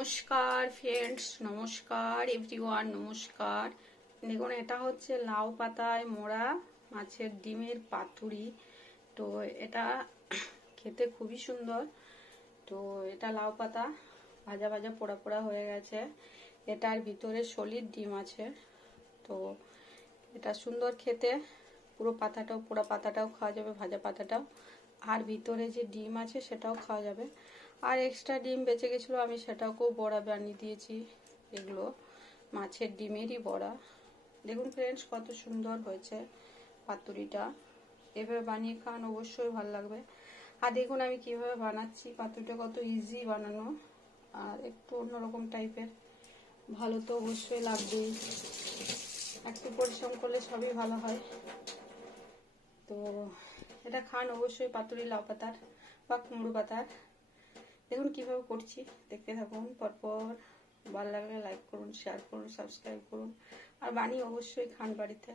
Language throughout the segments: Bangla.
নমস্কার ফ্রেন্ডস নমস্কার এভরিওয়ান নমস্কার। দেখুন, এটা হচ্ছে লাউ পাতায় মোড়া মাছের ডিমের পাতুরি। তো এটা খেতে খুবই সুন্দর। তো এটা লাউ পাতা, ভাজা ভাজা পোড়া পোড়া হয়ে গেছে। এটার ভিতরে সলিড ডিম আছে। তো এটা সুন্দর খেতে। পুরো পাতাটাও, পোড়া পাতাটাও খাওয়া যাবে, ভাজা পাতাটাও। আর ভিতরে যে ডিম আছে, সেটাও খাওয়া যাবে। আর এক্সট্রা ডিম বেঁচে গেছিল, আমি সেটাকেও বড়া বানিয়ে দিয়েছি। এগুলো মাছের ডিমেরই বড়া। দেখুন ফ্রেন্ডস কত সুন্দর হয়েছে পাতুরিটা। এভাবে বানিয়ে খান, অবশ্যই ভালো লাগবে। আর দেখুন আমি কীভাবে বানাচ্ছি, পাতুরিটা কত ইজি বানানো। আর একটু অন্যরকম টাইপের ভালো তো অবশ্যই লাগবেই। একটু পরিশ্রম করলে সবই ভালো হয়। তো এটা খান অবশ্যই, পাতুরি, লাউ পাতার বা কুমড়ো পাতার। দেখুন কীভাবে করছি। দেখতে থাকুন, পরপর ভালো লাগলে লাইক করুন শেয়ার করুন সাবস্ক্রাইব করুন। আর বানিয়ে অবশ্যই খান বাড়িতে।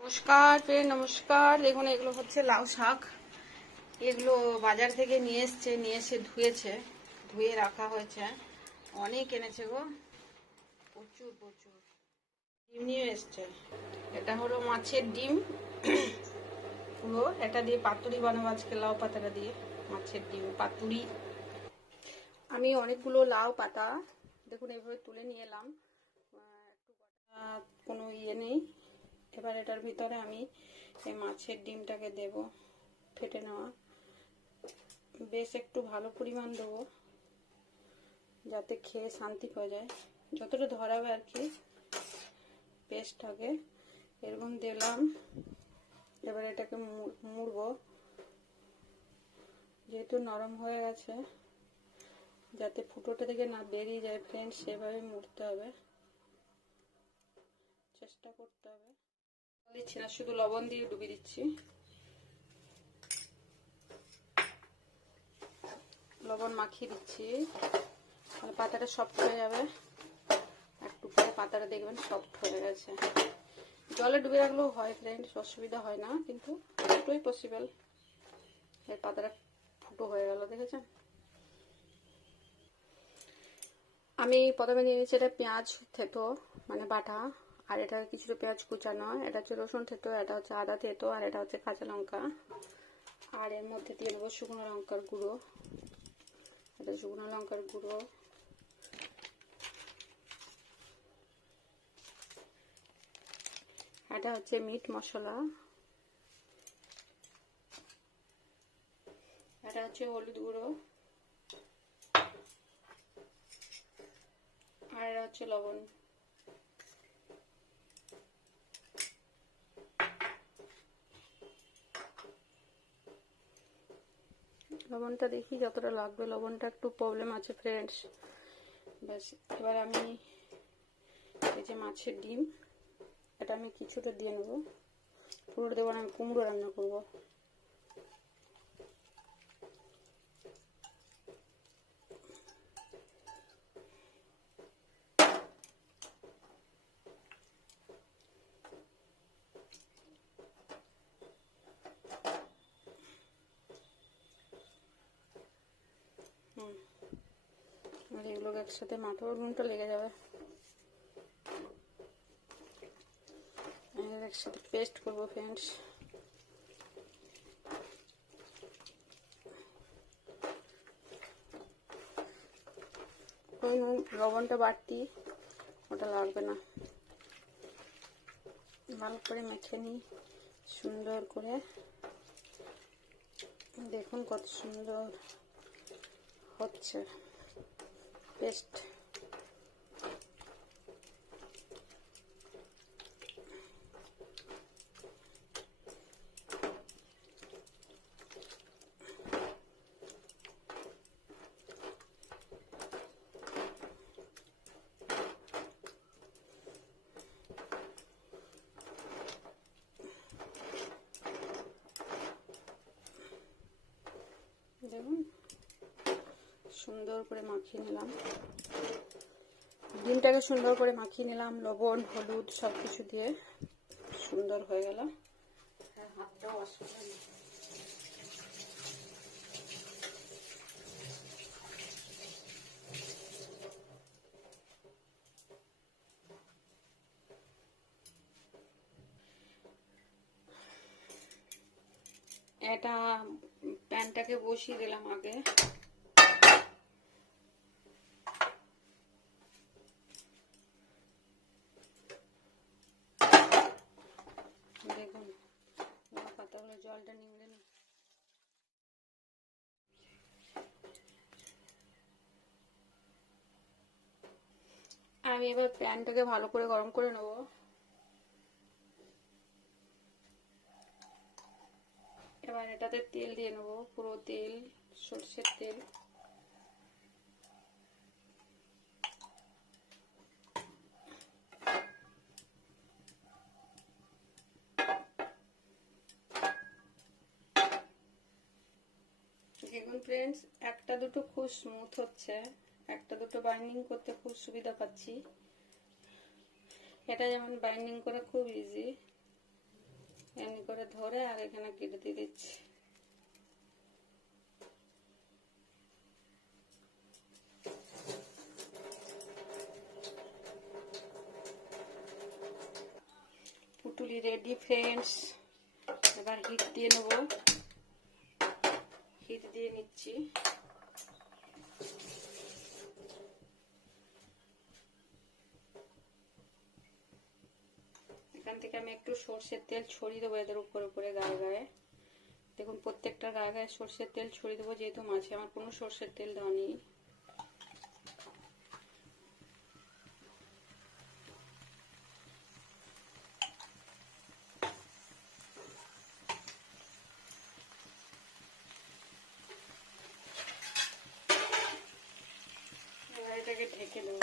নমস্কার, ফ্রেন্ড, নমস্কার। দেখুন, এগুলো হচ্ছে লাউ শাক। এগুলো বাজার থেকে নিয়ে এসছে, নিয়ে এসে ধুয়েছে। ধুয়ে রাখা হয়েছে। অনেক এনেছে গো। প্রচুর প্রচুর। ডিম নিয়ে এসছে। এটা হলো মাছের ডিম। পুরো। এটা দিয়ে পাতুরি বানাবো আজকে, লাউ পাতাটা দিয়ে। মাছের ডিম, পাতুরি। আমি অনেকগুলো লাউ পাতা, দেখুন এইভাবে তুলে নিয়ে এলাম। কোনো ইয়ে নেই। এবার এটার ভিতরে আমি এই মাছের ডিমটাকে দেব, ফেটে নেওয়া। বেশ একটু ভালো পরিমাণ দেবো, যাতে খেয়ে শান্তি পাওয়া যায়। যতটা ধরাবে আর কি পেস্টটাকে এরকম দিলাম। এবার এটাকে মুড়বো। যেহেতু নরম হয়ে গেছে, যাতে ফুটোটা থেকে না বেরিয়ে যায় ফ্রেন্ড সেভাবে মুড়তে হবে। চেষ্টা করতে হবে। দিচ্ছি না, শুধু লবণ দিয়ে ডুবিয়ে দিচ্ছি। লবণ মাখিয়ে দিচ্ছি। তাহলে পাতাটা সফট হয়ে যাবে। একটু পরে পাতাটা দেখবেন সফট হয়ে গেছে। জলে ডুবে রাখলেও হয় ফ্রেন্ডস অসুবিধা হয় না, কিন্তু দুটোই পসিবল এই পাতাটা হয়ে গেল দেখেছেন? আমি প্রথমে নিয়ে নিয়েছি এটা পেঁয়াজ থেতো মানে বাটা, আর এটা কিছুটা পেঁয়াজ কুচানো, এটা হচ্ছে রসুন থেতো, এটা হচ্ছে আদা থেতো, আর এটা হচ্ছে কাঁচা লঙ্কা। আর এর মধ্যে দিয়ে দেবো শুকনো লঙ্কার গুঁড়ো। এটা শুকনো লঙ্কার গুঁড়ো। এটা হচ্ছে মিট মশলা। এটা হচ্ছে হলুদ গুঁড়ো। আর এটা হচ্ছে লবণ। লবণটা দেখি যতটা লাগবে। লবণটা একটু প্রবলেম আছে ফ্রেন্ডস ব্যাস এবার আমি এই যে মাছের ডিম এটা আমি কিছুটা দিয়ে নেব। পুরো দেবো আমি কুমড়ো রান্না করব আর এগুলোকে একসাথে মাথার গুণটা লেগে যাবে। একসাথে পেস্ট করব ফ্রেন্ডস লবণটা বাড়তি, ওটা লাগবে না। ভালো করে মেখে নিই, সুন্দর করে। দেখুন কত সুন্দর হচ্ছে। পেস্ট দেখুন সুন্দর করে মাখিয়ে নিলাম। ডিমটাকে সুন্দর করে মাখিয়ে নিলাম, লবণ, হলুদ সব কিছু দিয়ে। সুন্দর হয়ে গেল। হ্যাঁ, এটা প্যানটাকে বসিয়ে দিলাম আগে। আমি এবার প্যানটাকে ভালো করে গরম করে নেব। এবার এটাতে তেল দিয়ে নেব, পুরো তেল, সর্ষের তেল। দেখুন ফ্রেন্ডস একটা দুটো খুব স্মুথ হচ্ছে। একটা দুটো বাইন্ডিং করতে খুব সুবিধা পাচ্ছি। এটা যেমন বাইন্ডিং করে খুব ইজি এমনি করে ধরে আর এখানে কেটে দিয়ে দিচ্ছি। পুটুলি রেডি ফ্রেন্ডস এবার হিট দিয়ে নেব। হিট দিয়ে নিচ্ছি। এখান থেকে আমি একটু সর্ষের তেল ছড়িয়ে দেবো এদের উপরে উপরে গায়ে গায়ে। দেখুন, প্রত্যেকটা গায়ে গায়ে সর্ষের তেল ছড়িয়ে দেবো, যেহেতু মাছে আমার কোনো সর্ষের তেল দেওয়া নেই। এটাকে ঢেকে দেবো।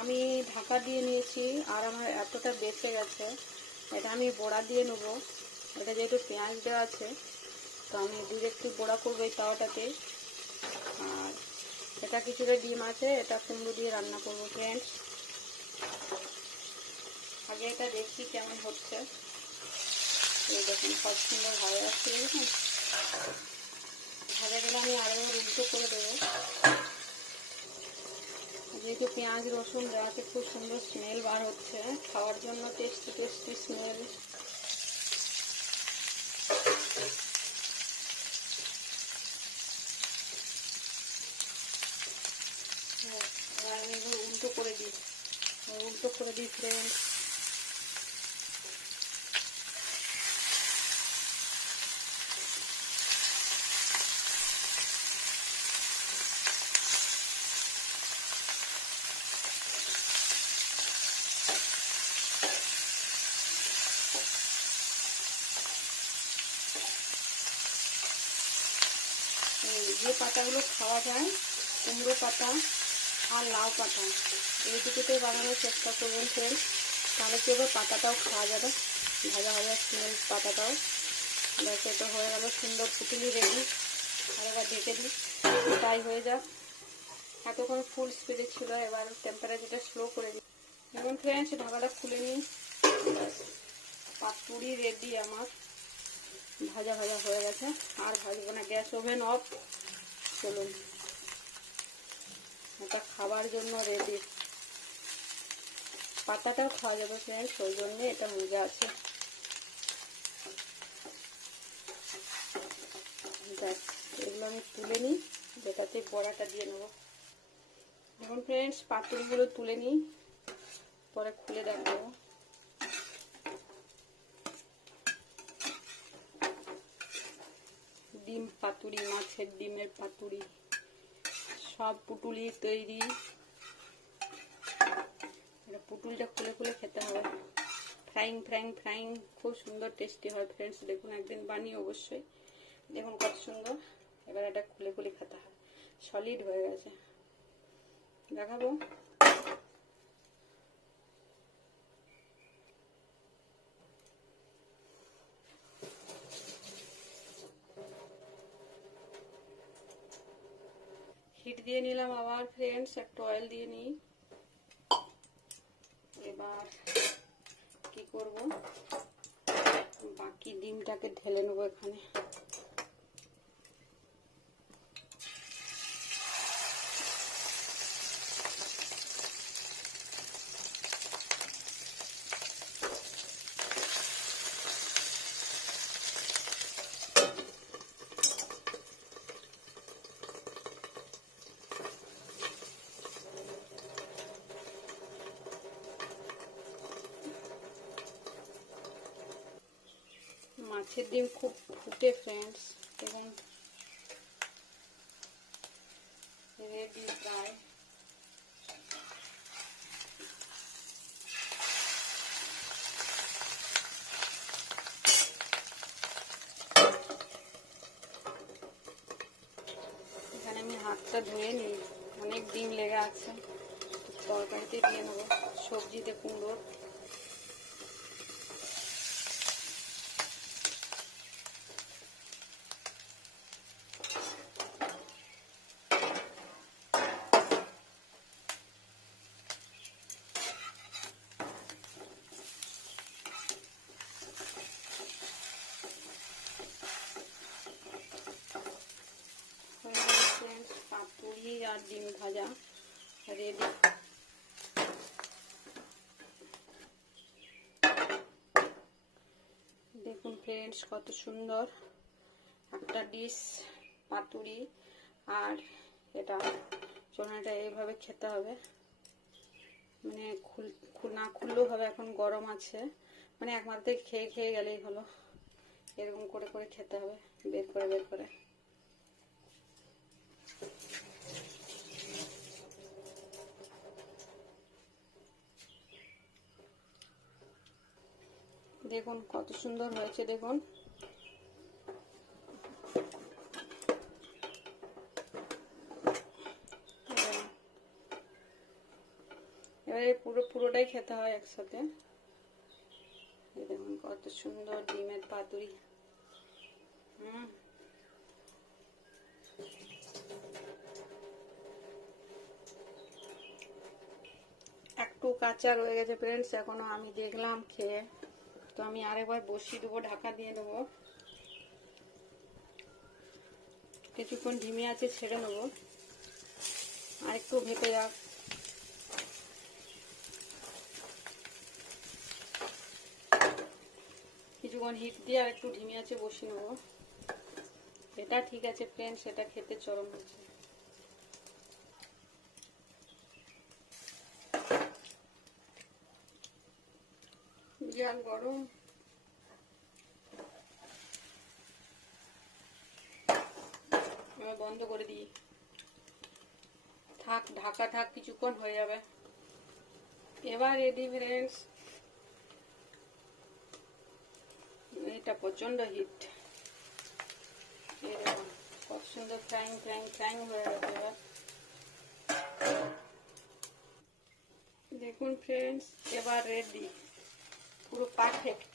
আমি ঢাকা দিয়ে নিয়েছি আর আমার এতটা বেঁচে গেছে। এটা আমি বড়া দিয়ে নেব। এটা যেহেতু পেঁয়াজ দেওয়া আছে, তো আমি একটু বড়া করব এই তাওয়াটাতে। আর এটা কিছুটা ডিম আছে, এটা কুমড়ো দিয়ে রান্না করব ফ্রেন্ডস আগে এটা দেখছি কেমন হচ্ছে। এই দেখুন, কত সুন্দর ভালো আসছে দেখুন ভাজা গেলে আমি আরেকবার উল্টো করে দেবো যেহেতু পেঁয়াজ, রসুন, দেওয়াতে খুব সুন্দর স্মেল বার হচ্ছে। খাওয়ার জন্য টেস্টি টেস্টি স্মেল উল্টো করে দিই। উল্টো করে দিই ফ্রেন্ড যে খাওয়া যায় কুমড়ো পাতা আর লাউ পাতা। এই দুটোতে বানানোর চেষ্টা করবেন ফ্রেন্ড। তাহলে কি হবে? পাতাটাও খাওয়া যাবে। ভাজা ভাজা স্মেল পাতাটাও। ব্যাস, এটা হয়ে গেল সুন্দর পুটুলি রেডি। আর এবার ঢেকে দিই। তাই হয়ে যাক। এতক্ষণ ফুল স্পিডে ছিল, এবার টেম্পারেচারটা স্লো করে দিই। এখন ফ্রেন্ডস, ঢাকাটা খুলে নিই। পাতুরি রেডি আমার। ভাজা ভাজা হয়ে গেছে। আর ভাজবো না, গ্যাস ওভেন অফ। চলুন। এটা খাবার জন্য রেডি পাতাটাও খাওয়া যাবে ফ্রেন্ডস ওই জন্যে এটা মজা আছে। এগুলো আমি তুলে নিই, যেটাতে বড়াটা দিয়ে নেব। এখন ফ্রেন্ডস পাতুলগুলো তুলে নিই, পরে খুলে দেখাবো। ডিম, পাতুরি, মাছের ডিমের পাতুরি। সব পুটুলি তৈরি। এটা পুটুলটা খুলে খুলে খেতে হবে। ফ্রাইং ফ্রাইং ফ্রাইং খুব সুন্দর টেস্টি হয় ফ্রেন্ডস দেখুন একদিন বানিয়ে অবশ্যই। দেখুন কত সুন্দর। এবার এটা খুলে খুলে খেতে হয় সলিড হয়ে গেছে। দেখাবো। হিট দিয়ে নিলাম আবার ফ্রেন্ডস একটা অয়েল দিয়ে নিই। এবার কি করব? বাকি ডিমটাকে ঢেলে নেব এখানে। মাছের ডিম খুব ফুটে ফ্রেন্ডস এবং রেডি প্রায় এখানে আমি হাতটা ধুয়ে নিই, অনেক ডিম লেগে আছে। তরকারিতে দিয়ে নেব, সবজিতে কুমড়ো হয়ে গেছে পাতুরি আর ডিম ভাজা রেডি দেখুন ফ্রেন্ডস কত সুন্দর একটা ডিশ পাতুরি, আর এটা চোনাটা এইভাবে খেতে হবে। মানে না খুললেও হবে, এখন গরম আছে। মানে একমাত্র খেয়ে খেয়ে গেলেই হলো। এরকম করে করে খেতে হবে, বের করে বের করে। দেখুন, কত সুন্দর হয়েছে, দেখুন। এবারে পুরো, পুরোটাই খেতে হয় একসাথে। দেখুন, কত সুন্দর ডিমের পাতুরি। হুম। একটু কাঁচা রয়ে গেছে ফ্রেন্ডস এখনও আমি দেখলাম খেয়ে। তো আমি আরেকবার বসিয়ে দেবো, ঢাকা দিয়ে দেবো। কিছুক্ষণ ঢিমে আছে, ছেড়ে নেব আর একটু ভেপে যাক কিছুক্ষণ হিট দিয়ে আর একটু ঢিমে আছে, বসিয়ে নেব এটা ঠিক আছে ফ্রেন্ডস এটা খেতে চরম হচ্ছে। বিরাট গরম। বন্ধ করে দিই। থাক, ঢাকা থাক, কিছুক্ষণ হয়ে যাবে। এবার রেডি ফ্রেন্ডস, এটা প্রচণ্ড হিট। কত সুন্দর ফ্রাইং ফ্রাইং ফ্রাইং হয়ে গেছে এবার। দেখুন ফ্রেন্ডস, এবার রেডি। পুরো পারফেক্ট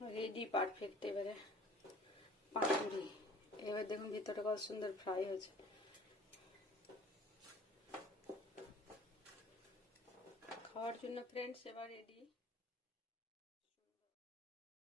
রেডি পারফেক্ট এবারে পাতুরি এবার দেখুন ভিতরটা কত সুন্দর ফ্রাই হয়েছে। খাওয়ার জন্য ফ্রেন্ডস এবার রেডি